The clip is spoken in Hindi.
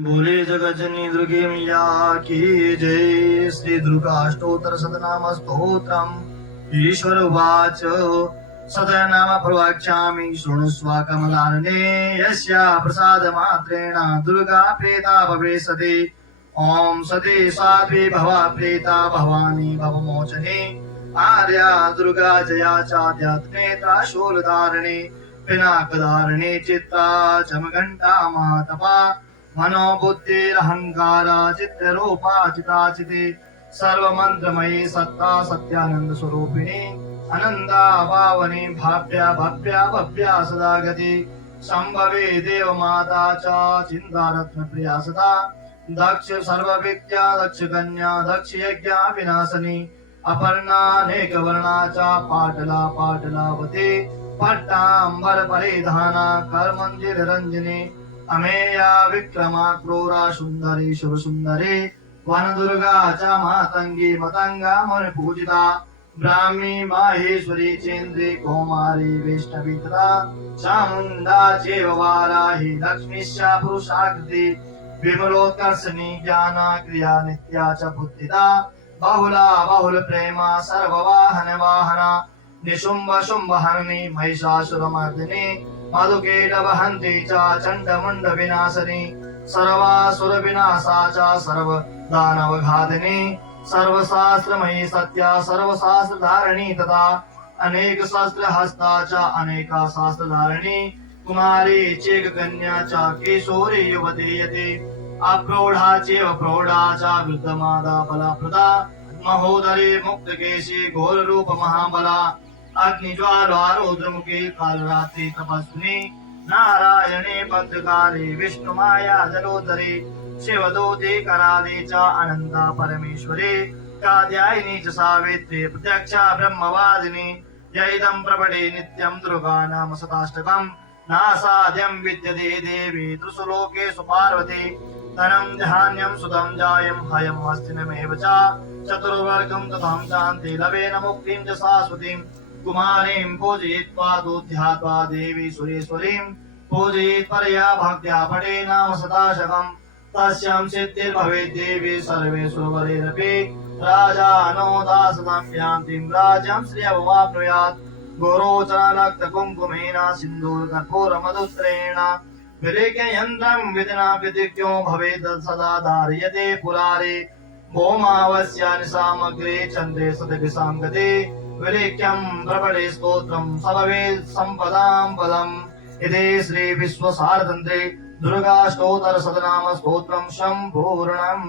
बोले जगज्जनी दुर्गे मैया की जय। श्री दुर्गाष्टोत्तर शतनाम स्तोत्रम्। ईश्वर उवाच शतनाम प्रवक्ष्यामि शृणुष्व कमलानने यस्या प्रसादमात्रेण दुर्गा प्रेता भविष्यति। ॐ सती साध्वी भवा प्रेता भवानी भवमोचने आर्या दुर्गा जया चाध्यात्मेत्रा शूलधारिणी पिनाकधारिणी चित्रा चमघण्टा महातपा मनोबुद्धिरहंकारा चित्तरूपा चिताचिते सर्वमंत्रमयी सत्ता सत्यानंद स्वरूपिणी अनंदा भावनी भाव्या भव्या भव्या सदा गति संभवे देव माता च चिंता रत्न प्रिया सदा दक्ष सर्वविद्या दक्ष कन्या दक्ष यज्ञ विनाशनी अपर्णा नेक वर्णा च पाटला पाटलावती पट्टांबर परिधाना कर्मंजिर रंजनी अमेया विक्रमा क्रूरा सुंदरी शुभ सुंदरी वनदुर्गा च मातंगी मतंगा मन पूजिता ब्राह्मी माहेश्वरी चेन्द्री कौमारी वैष्णवी तथा चामुंडा चैव वाराही लक्ष्मीश्च पुरुषाकृति विमलोत्कर्षणी ज्ञाना क्रिया नित्या च बुद्धिदा बहुला बहुल प्रेमा सर्ववाहन वाहना निशुंभ शुंभ हरणी महिषासुरमर्दिनी मधुकेटवहन्ती च चण्डमुण्ड विनाशिनी सर्वासुर विनाशा च सर्व दानवघातिनी सर्वशास्त्रमयी सत्या सर्वशास्त्रधारिणी तथा अनेक शस्त्र हस्ता च अनेका शास्त्रधारिणी कुमारी चेक कन्या च किशोरी युवती यति अप्रौढा चैव प्रौढा च वृद्धमादा बलप्रदा महोदरी मुक्तकेशी घोररूप महाबला अग्निज्वाला रौद्रमुखी कालरात्रि तपस्विनी नारायणे भद्रकाली विष्णुमाया जलोदरी शिवदूते कराले च अनंता परमेश्वरी कात्यायनी च सावित्री प्रत्यक्षा ब्रह्मवादिनी यैदं प्रपठे नित्यं दुर्गा नाम शताष्टकम् नासाद्यं विद्यते देवी त्रिषु लोकेषु पार्वती धनं धान्यं सुतं जायं हयं हस्तिनमेव च चतुर्वर्गं तथां शान्ति लवेन मुक्तिं च शाश्वतीम् कुमारीं पूजयित्वा दूध्यात्वा देवी सुरेश्वरीं पूजयित्परया भक्त्या पठे नाम शताशकम् तस्यां सिद्धिर्भवेत् देवी सर्वेषु वरेरपि राजानो दासतां यान्तिं राज्यं श्रियमवाप्नुयात् गोरोचनलक्तकुङ्कुमेन सिन्दूरकर्पूरमधुस्रेण विरेक्ययन्त्रं विधिना विधिज्ञो भवेत् सदा धार्यते पुरारे भौमावस्यानि सामग्रे चन्द्रे सदभिसां गते विलेख्यं प्रपठे स्तोत्रं सभवेत् सम्पदां पदम्। इति श्री विश्वसारतन्त्रे दुर्गाष्टोत्तर शतनाम स्तोत्रं सम्पूर्णम्।